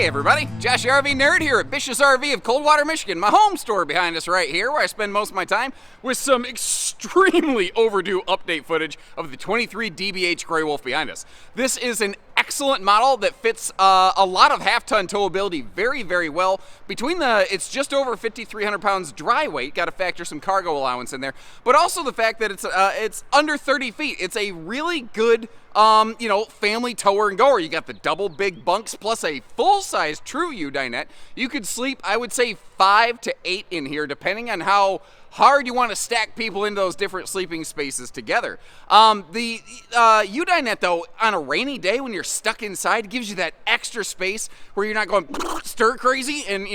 Hey everybody, Josh RV Nerd here at Bish's RV of Coldwater, Michigan, my home store behind us right here, where I spend most of my time with some extremely overdue update footage of the 23 DBH Grey Wolf behind us. This is an excellent model that fits a lot of half-ton towability very, very well. It's just over 5,300 pounds dry weight, got to factor some cargo allowance in there, but also the fact that it's under 30 feet. It's a really good family tower and goer. You got the double big bunks plus a full-size true Dinette. You could sleep, I would say, 5 to 8 in here, depending on how hard you want to stack people into those different sleeping spaces together. The Dinette, though, on a rainy day when you're stuck inside, gives you that extra space where you're not going stir crazy and,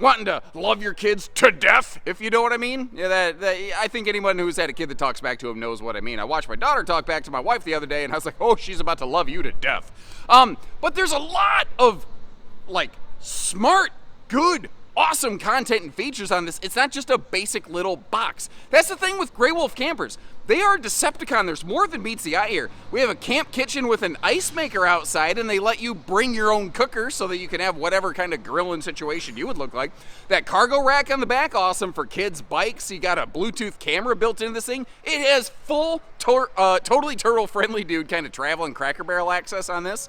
wanting to love your kids to death, if you know what I mean. Yeah, I think anyone who's had a kid that talks back to him knows what I mean. I watched my daughter talk back to my wife the other day, and I was like, oh, she's about to love you to death. But there's a lot of, smart, good, awesome content and features on this. It's not just a basic little box. That's the thing with Grey Wolf campers. They are Decepticon. There's more than meets the eye here. We have a camp kitchen with an ice maker outside, and they let you bring your own cooker so that you can have whatever kind of grilling situation you would look like. That cargo rack on the back, awesome for kids' bikes. You got a Bluetooth camera built into this thing. It has full, totally turtle-friendly, dude, kind of travel and Cracker Barrel access on this.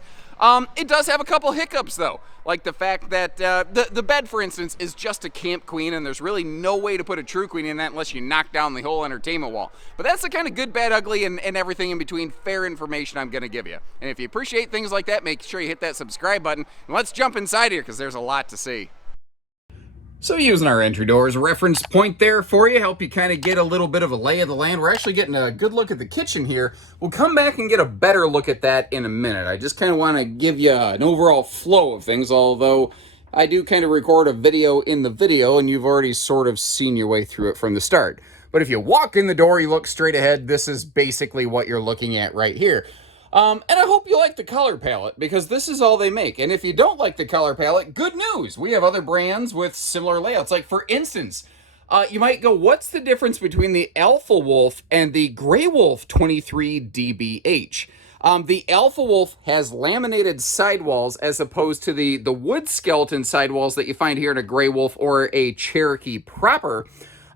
It does have a couple hiccups, though, like the fact that the bed, for instance, is just a camp queen, and there's really no way to put a true queen in that unless you knock down the whole entertainment wall. But that's the kind of good, bad, ugly, and everything in between fair information I'm going to give you. And if you appreciate things like that, make sure you hit that subscribe button, and let's jump inside here, because there's a lot to see. So using our entry door as a reference point there for you, help you kind of get a little bit of a lay of the land. We're actually getting a good look at the kitchen here. We'll come back and get a better look at that in a minute. I just kind of want to give you an overall flow of things, although I do kind of record a video in the video, and you've already sort of seen your way through it from the start. But if you walk in the door, you look straight ahead, this is basically what you're looking at right here. And I hope you like the color palette, because this is all they make. And if you don't like the color palette, good news. We have other brands with similar layouts. Like, for instance, you might go, what's the difference between the Alpha Wolf and the Grey Wolf 23 DBH? The Alpha Wolf has laminated sidewalls as opposed to the wood skeleton sidewalls that you find here in a Grey Wolf or a Cherokee proper.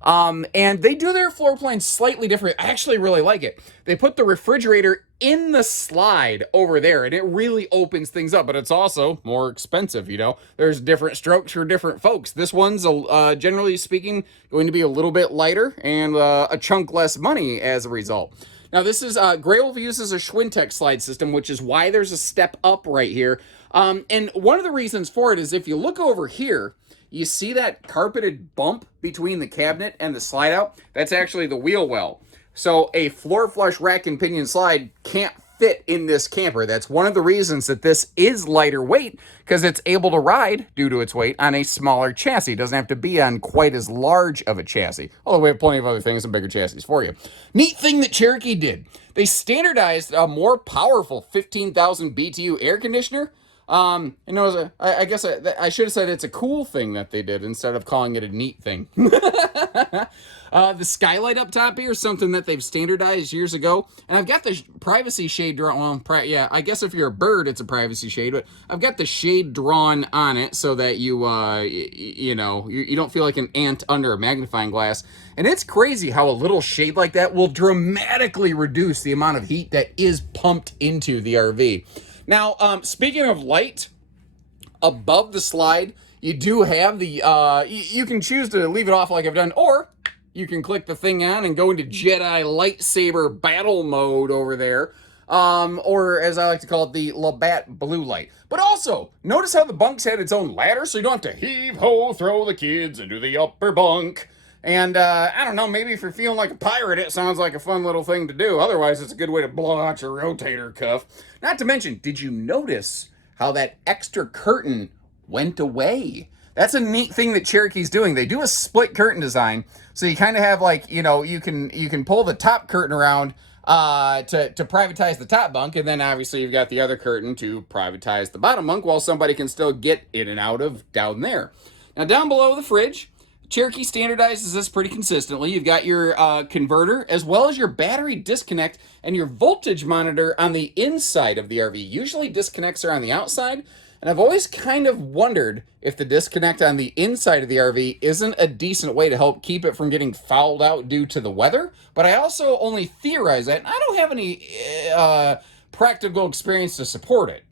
And they do their floor plan slightly different. I actually really like it. They put the refrigerator in the slide over there, and it really opens things up, but it's also more expensive, There's different strokes for different folks. This one's, generally speaking, going to be a little bit lighter and a chunk less money as a result. Now, this is, Grey Wolf uses a Schwintek slide system, which is why there's a step up right here. And one of the reasons for it is if you look over here, you see that carpeted bump between the cabinet and the slide out? That's actually the wheel well. So a floor flush rack and pinion slide can't fit in this camper. That's one of the reasons that this is lighter weight, because it's able to ride, due to its weight, on a smaller chassis. It doesn't have to be on quite as large of a chassis. Although we have plenty of other things and bigger chassis for you. Neat thing that Cherokee did. They standardized a more powerful 15,000 BTU air conditioner. I guess I should have said it's a cool thing that they did instead of calling it a neat thing. The skylight up top here is something that they've standardized years ago. And I've got the privacy shade drawn. Well, I guess if you're a bird, it's a privacy shade. But I've got the shade drawn on it so that you don't feel like an ant under a magnifying glass. And it's crazy how a little shade like that will dramatically reduce the amount of heat that is pumped into the RV. Now, speaking of light, above the slide, you do have the, you can choose to leave it off like I've done, or you can click the thing on and go into Jedi lightsaber battle mode over there, or as I like to call it, the Labatt blue light. But also, notice how the bunks had its own ladder, so you don't have to heave-ho, throw the kids into the upper bunk. And, I don't know, maybe if you're feeling like a pirate, it sounds like a fun little thing to do. Otherwise, it's a good way to blow out your rotator cuff. Not to mention, did you notice how that extra curtain went away? That's a neat thing that Cherokee's doing. They do a split curtain design, so you kind of have you can pull the top curtain around to privatize the top bunk, and then obviously you've got the other curtain to privatize the bottom bunk while somebody can still get in and out of down there. Now, down below the fridge, Cherokee standardizes this pretty consistently. You've got your converter as well as your battery disconnect and your voltage monitor on the inside of the RV. Usually disconnects are on the outside, And I've always kind of wondered if the disconnect on the inside of the RV isn't a decent way to help keep it from getting fouled out due to the weather. But I also only theorize that, and I don't have any practical experience to support it.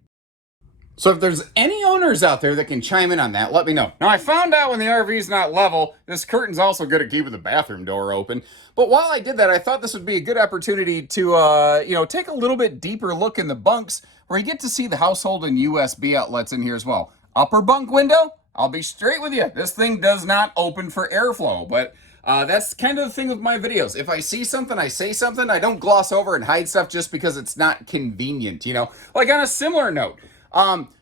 So if there's any owners out there that can chime in on that, let me know. Now, I found out when the RV's not level, this curtain's also good at keeping the bathroom door open. But while I did that, I thought this would be a good opportunity to, take a little bit deeper look in the bunks, where you get to see the household and USB outlets in here as well. Upper bunk window, I'll be straight with you. This thing does not open for airflow, but that's kind of the thing with my videos. If I see something, I say something. I don't gloss over and hide stuff just because it's not convenient, Like on a similar note,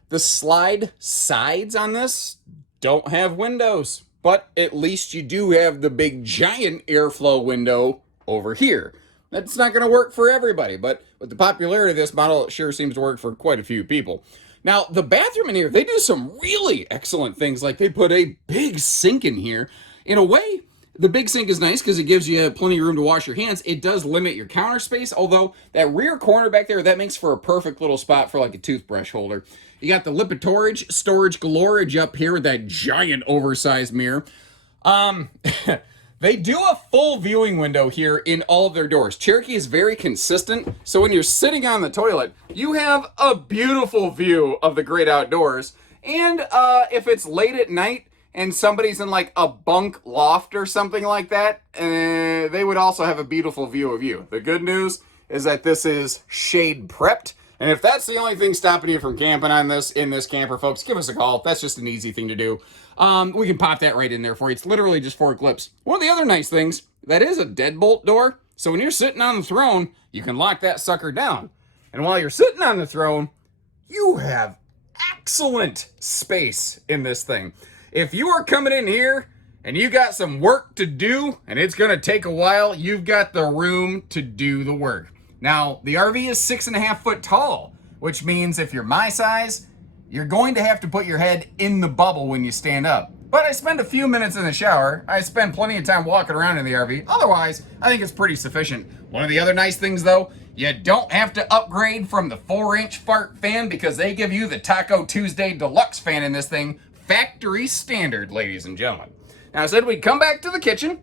the slide sides on this don't have windows, but at least you do have the big giant airflow window over here. That's not going to work for everybody, but with the popularity of this model, it sure seems to work for quite a few people. Now, the bathroom in here, they do some really excellent things, like they put a big sink in here. In a way, the big sink is nice because it gives you plenty of room to wash your hands. It does limit your counter space, although that rear corner back there, that makes for a perfect little spot for like a toothbrush holder. You got the Lipitorage storage galorage up here with that giant oversized mirror. They do a full viewing window here in all of their doors. Cherokee is very consistent, so when you're sitting on the toilet, you have a beautiful view of the great outdoors. And if it's late at night and somebody's in like a bunk loft or something like that, they would also have a beautiful view of you. The good news is that this is shade prepped. And if that's the only thing stopping you from camping on this in this camper, folks, give us a call. That's just an easy thing to do. We can pop that right in there for you. It's literally just 4 clips. One of the other nice things, that is a deadbolt door. So when you're sitting on the throne, you can lock that sucker down. And while you're sitting on the throne, you have excellent space in this thing. If you are coming in here and you got some work to do and it's going to take a while, you've got the room to do the work. Now, the RV is 6.5 foot tall, which means if you're my size, you're going to have to put your head in the bubble when you stand up. But I spend a few minutes in the shower. I spend plenty of time walking around in the RV. Otherwise, I think it's pretty sufficient. One of the other nice things, though, you don't have to upgrade from the 4-inch fart fan because they give you the Taco Tuesday Deluxe fan in this thing, factory standard, ladies and gentlemen. Now, I said we'd come back to the kitchen.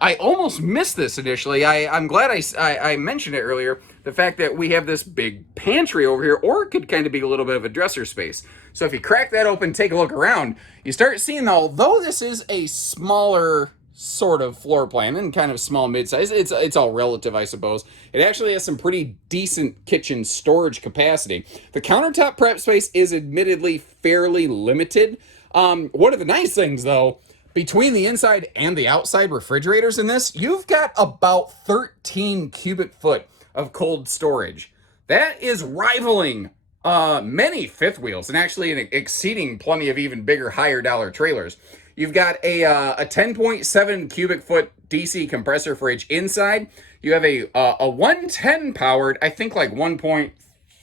I almost missed this initially. I'm glad I mentioned it earlier. The fact that we have this big pantry over here, or it could kind of be a little bit of a dresser space. So if you crack that open, take a look around, you start seeing, although this is a smaller sort of floor plan and kind of small mid-size, it's all relative, I suppose. It actually has some pretty decent kitchen storage capacity. The countertop prep space is admittedly fairly limited. One of the nice things, though, between the inside and the outside refrigerators in this, you've got about 13 cubic foot of cold storage. That is rivaling many fifth wheels and actually exceeding plenty of even bigger, higher dollar trailers. You've got a 10.7 cubic foot DC compressor fridge inside. You have a 110 powered, I think like 1.3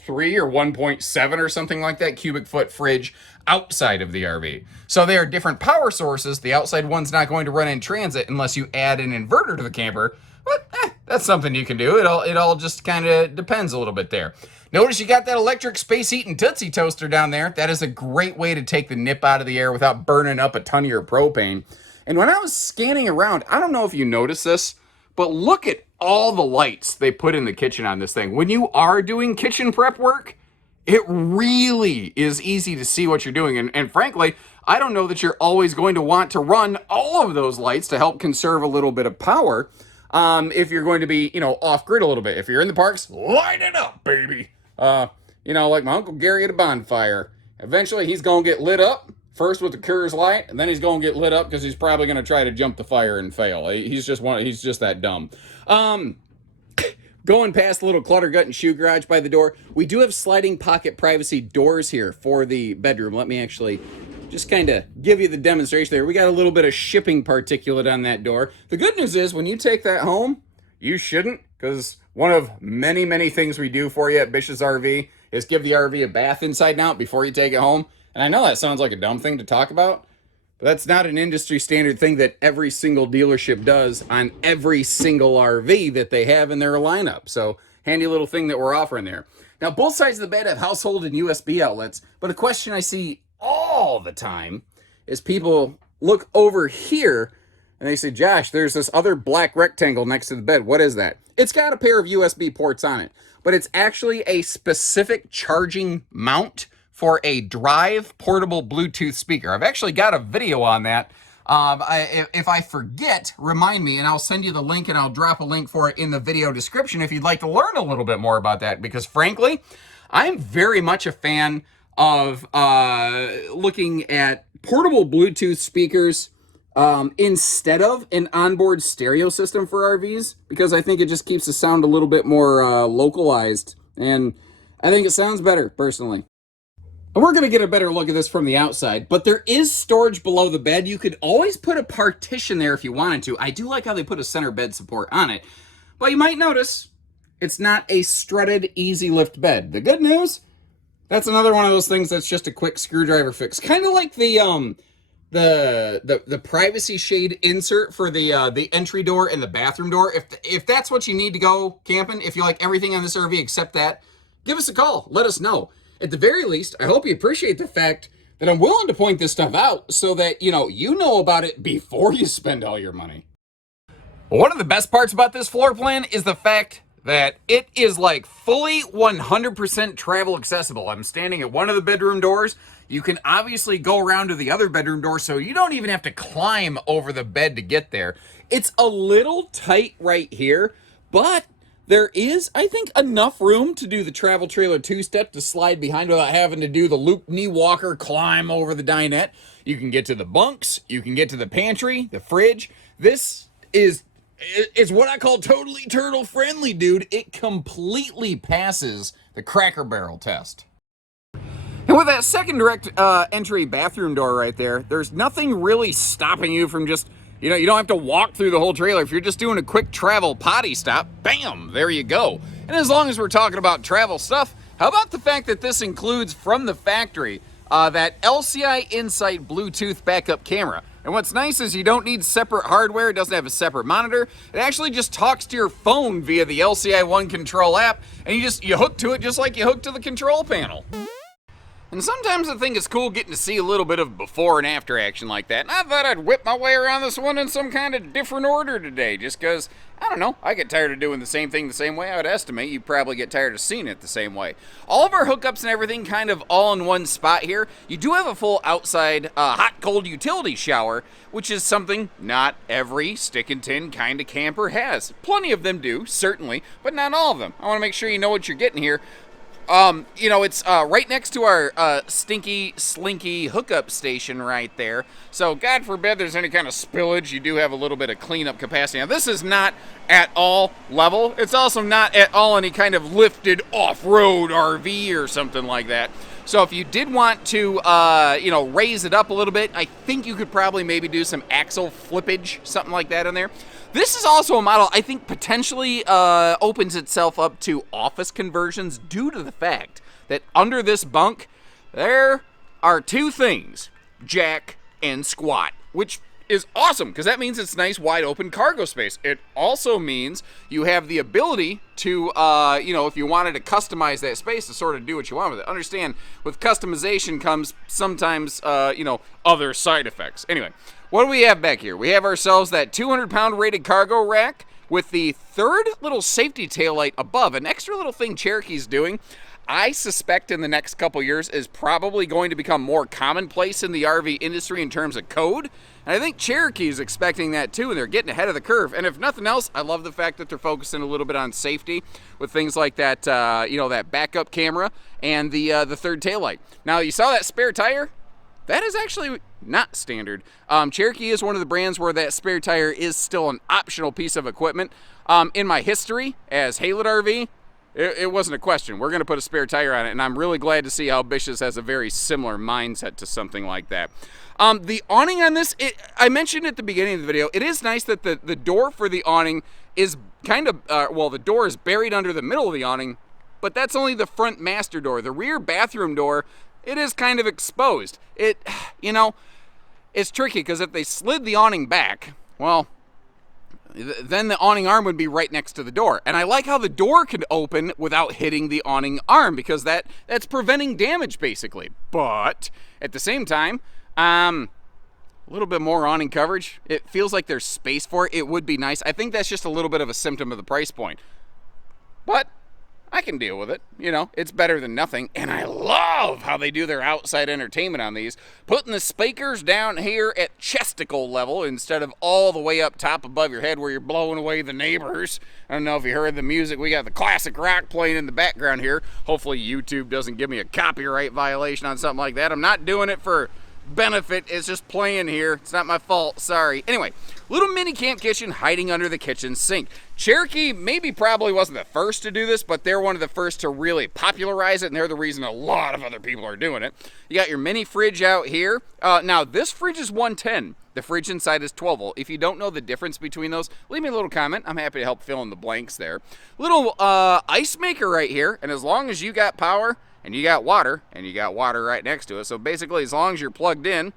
or 1.7 or something like that cubic foot fridge outside of the RV. So they are different power sources. The outside one's not going to run in transit unless you add an inverter to the camper, but that's something you can do. It all just kind of depends a little bit there. Notice you got that electric space heating Tootsie toaster down there. That is a great way to take the nip out of the air without burning up a ton of your propane. And when I was scanning around, I don't know if you noticed this, but look at all the lights they put in the kitchen on this thing. When you are doing kitchen prep work, it really is easy to see what you're doing. And frankly, I don't know that you're always going to want to run all of those lights to help conserve a little bit of power if you're going to be, off grid a little bit. If you're in the parks, light it up, baby. Like my Uncle Gary at a bonfire. Eventually, he's going to get lit up, first with the Coors Light, and then he's going to get lit up because he's probably going to try to jump the fire and fail. He's just that dumb. Going past the little clutter gut and shoe garage by the door, we do have sliding pocket privacy doors here for the bedroom. Let me actually just kind of give you the demonstration there. We got a little bit of shipping particulate on that door. The good news is when you take that home, you shouldn't, because one of many, many things we do for you at Bish's RV is give the RV a bath inside and out before you take it home. And I know that sounds like a dumb thing to talk about, but that's not an industry standard thing that every single dealership does on every single RV that they have in their lineup. So handy little thing that we're offering there. Now, both sides of the bed have household and USB outlets, but a question I see all the time is people look over here and they say, Josh, there's this other black rectangle next to the bed. What is that? It's got a pair of USB ports on it, but it's actually a specific charging mount for a Drive portable Bluetooth speaker. I've actually got a video on that. If I forget, remind me, and I'll send you the link, and I'll drop a link for it in the video description if you'd like to learn a little bit more about that, because frankly, I'm very much a fan of looking at portable Bluetooth speakers instead of an onboard stereo system for RVs, because I think it just keeps the sound a little bit more localized, and I think it sounds better, personally. And we're going to get a better look at this from the outside, but there is storage below the bed. You could always put a partition there if you wanted to. I do like how they put a center bed support on it, but you might notice it's not a strutted easy lift bed. The good news, that's another one of those things that's just a quick screwdriver fix. Kind of like the privacy shade insert for the entry door and the bathroom door. If that's what you need to go camping, if you like everything on this RV except that, give us a call. Let us know. At the very least, I hope you appreciate the fact that I'm willing to point this stuff out so that, you know about it before you spend all your money. One of the best parts about this floor plan is the fact that it is like fully 100% travel accessible. I'm standing at one of the bedroom doors. You can obviously go around to the other bedroom door, so you don't even have to climb over the bed to get there. It's a little tight right here, but there is, I think, enough room to do the travel trailer two-step to slide behind without having to do the loop knee walker climb over the dinette. You can get to the bunks. You can get to the pantry, the fridge. This is what I call totally turtle friendly, dude. It completely passes the Cracker Barrel test. And with that second direct entry bathroom door right there, there's nothing really stopping you from just, you don't have to walk through the whole trailer. If you're just doing a quick travel potty stop, bam, there you go. And as long as we're talking about travel stuff, how about the fact that this includes from the factory that LCI Insight Bluetooth backup camera. And what's nice is you don't need separate hardware. It doesn't have a separate monitor. It actually just talks to your phone via the LCI One Control app, and you hook to it just like you hook to the control panel. And sometimes I think it's cool getting to see a little bit of before and after action like that. And I thought I'd whip my way around this one in some kind of different order today, just because, I don't know, I get tired of doing the same thing the same way. I would estimate you probably get tired of seeing it the same way. All of our hookups and everything kind of all in one spot here. You do have a full outside hot-cold utility shower, which is something not every stick and tin kind of camper has. Plenty of them do, certainly, but not all of them. I want to make sure you know what you're getting here. It's right next to our stinky, slinky hookup station right there. So God forbid there's any kind of spillage, you do have a little bit of cleanup capacity. Now this is not at all level. It's also not at all any kind of lifted off-road RV or something like that. So if you did want to, raise it up a little bit, I think you could probably maybe do some axle flippage, something like that in there. This is also a model I think potentially opens itself up to office conversions due to the fact that under this bunk, there are two things, jack and squat, which is awesome because that means it's nice wide open cargo space. It also means you have the ability to, if you wanted to customize that space to sort of do what you want with it. Understand, with customization comes sometimes, other side effects. Anyway, what do we have back here? We have ourselves that 200-pound rated cargo rack with the third little safety taillight above. An extra little thing Cherokee's doing, I suspect in the next couple years is probably going to become more commonplace in the RV industry in terms of code. And I think Cherokee is expecting that too, and they're getting ahead of the curve. And if nothing else, I love the fact that they're focusing a little bit on safety with things like that, that backup camera and the third taillight. Now, you saw that spare tire? That is actually not standard. Cherokee is one of the brands where that spare tire is still an optional piece of equipment. In my history as Haylett RV, it wasn't a question. We're going to put a spare tire on it, and I'm really glad to see how Bish's has a very similar mindset to something like that. The awning on this, I mentioned at the beginning of the video, it is nice that the door for the awning is kind of, the door is buried under the middle of the awning, but that's only the front master door. The rear bathroom door, it is kind of exposed. It's tricky because if they slid the awning back, well, then the awning arm would be right next to the door. And I like how the door can open without hitting the awning arm, because that's preventing damage, basically. But at the same time, a little bit more awning coverage. It feels like there's space for it. It would be nice. I think that's just a little bit of a symptom of the price point. But I can deal with it. You know, it's better than nothing. And I love how they do their outside entertainment on these. Putting the speakers down here at chesticle level instead of all the way up top above your head where you're blowing away the neighbors. I don't know if you heard the music. We got the classic rock playing in the background here. Hopefully YouTube doesn't give me a copyright violation on something like that. I'm not doing it for benefit, it's just playing here. It's not my fault, sorry. Anyway, little mini camp kitchen hiding under the kitchen sink. Cherokee probably wasn't the first to do this, but they're one of the first to really popularize it, and they're the reason a lot of other people are doing it. You got your mini fridge out here. Now, this fridge is 110. The fridge inside is 12 volt. If you don't know the difference between those, leave me a little comment. I'm happy to help fill in the blanks there. Little ice maker right here, and as long as you got power, and you got water right next to it. So basically, as long as you're plugged in,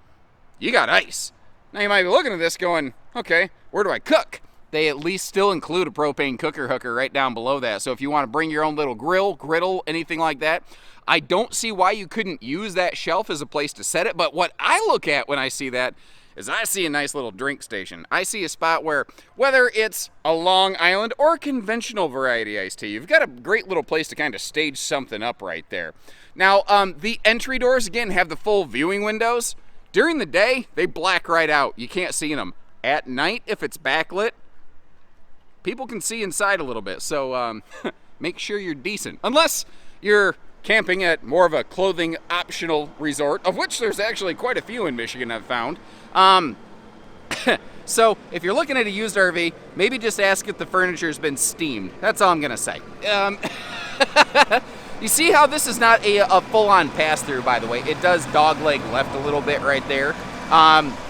you got ice. Now you might be looking at this going, okay, where do I cook? They at least still include a propane cooker hooker right down below that. So if you want to bring your own little griddle, anything like that, I don't see why you couldn't use that shelf as a place to set it. But what I look at when I see that is I see a nice little drink station. I see a spot where, whether it's a Long Island or a conventional variety iced tea, you've got a great little place to kind of stage something up right there. Now, the entry doors, again, have the full viewing windows. During the day, they black right out. You can't see in them. At night, if it's backlit, people can see inside a little bit. So make sure you're decent. Unless you're camping at more of a clothing optional resort, of which there's actually quite a few in Michigan I've found. So if you're looking at a used RV, maybe just ask if the furniture's been steamed. That's all I'm gonna say. You see how this is not a full-on pass-through, by the way. It does dogleg left a little bit right there.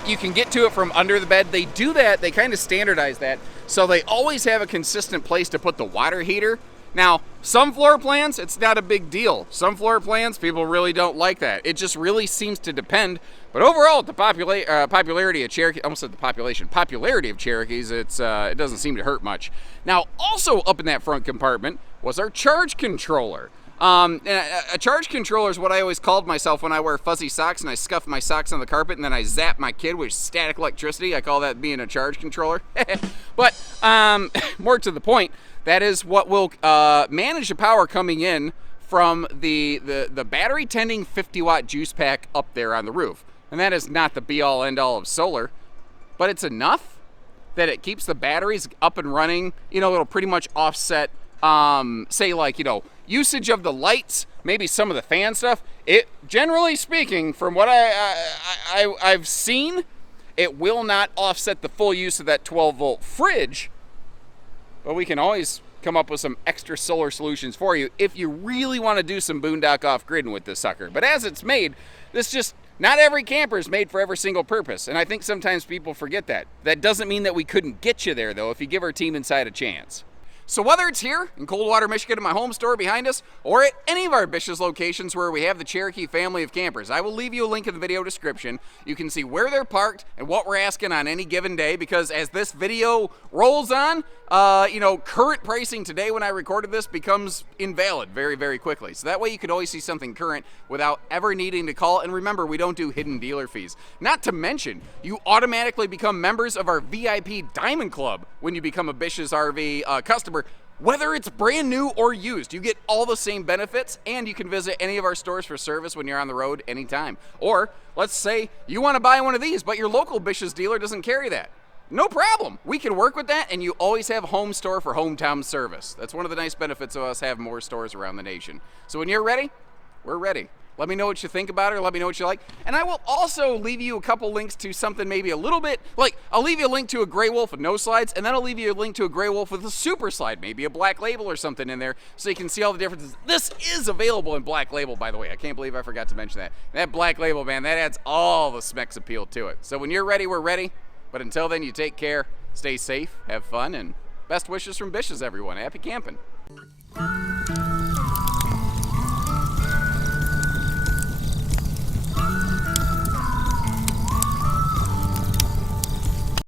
You can get to it from under the bed. They do that, they kind of standardize that, so they always have a consistent place to put the water heater. Now, some floor plans, it's not a big deal. Some floor plans, people really don't like that. It just really seems to depend. But overall, the popularity of Cherokee, almost said the popularity of Cherokees, it doesn't seem to hurt much. Now, also up in that front compartment was our charge controller. A charge controller is what I always called myself when I wear fuzzy socks and I scuff my socks on the carpet and then I zap my kid with static electricity. I call that being a charge controller. But more to the point, that is what will manage the power coming in from the battery tending 50-watt juice pack up there on the roof. And that is not the be-all end-all of solar, but it's enough that it keeps the batteries up and running. You know, it'll pretty much offset, say like, you know, usage of the lights, maybe some of the fan stuff. It, generally speaking, from what I've seen, it will not offset the full use of that 12-volt fridge, but we can always come up with some extra solar solutions for you if you really want to do some boondock off-gridding with this sucker. But as it's made, this just, not every camper is made for every single purpose, and I think sometimes people forget that. That doesn't mean that we couldn't get you there, though, if you give our team inside a chance. So whether it's here in Coldwater, Michigan in my home store behind us, or at any of our Bish's locations where we have the Cherokee family of campers, I will leave you a link in the video description. You can see where they're parked and what we're asking on any given day, because as this video rolls on, you know, current pricing today when I recorded this becomes invalid very, very quickly. So that way you can always see something current without ever needing to call. And remember, we don't do hidden dealer fees. Not to mention, you automatically become members of our VIP Diamond Club when you become a Bish's RV customer. Whether it's brand new or used, you get all the same benefits, and you can visit any of our stores for service when you're on the road anytime. Or let's say you want to buy one of these, but your local Bish's dealer doesn't carry that. No problem. We can work with that, and you always have home store for hometown service. That's one of the nice benefits of us having more stores around the nation. So when you're ready, we're ready. Let me know what you think about it, or let me know what you like. And I will also leave you a couple links to something maybe a little bit, like I'll leave you a link to a Gray Wolf with no slides, and then I'll leave you a link to a Gray Wolf with a super slide, maybe a Black Label or something in there, so you can see all the differences. This is available in Black Label, by the way. I can't believe I forgot to mention that. That Black Label, man, that adds all the specs appeal to it. So when you're ready, we're ready. But until then, you take care, stay safe, have fun, and best wishes from Bish's, everyone. Happy camping.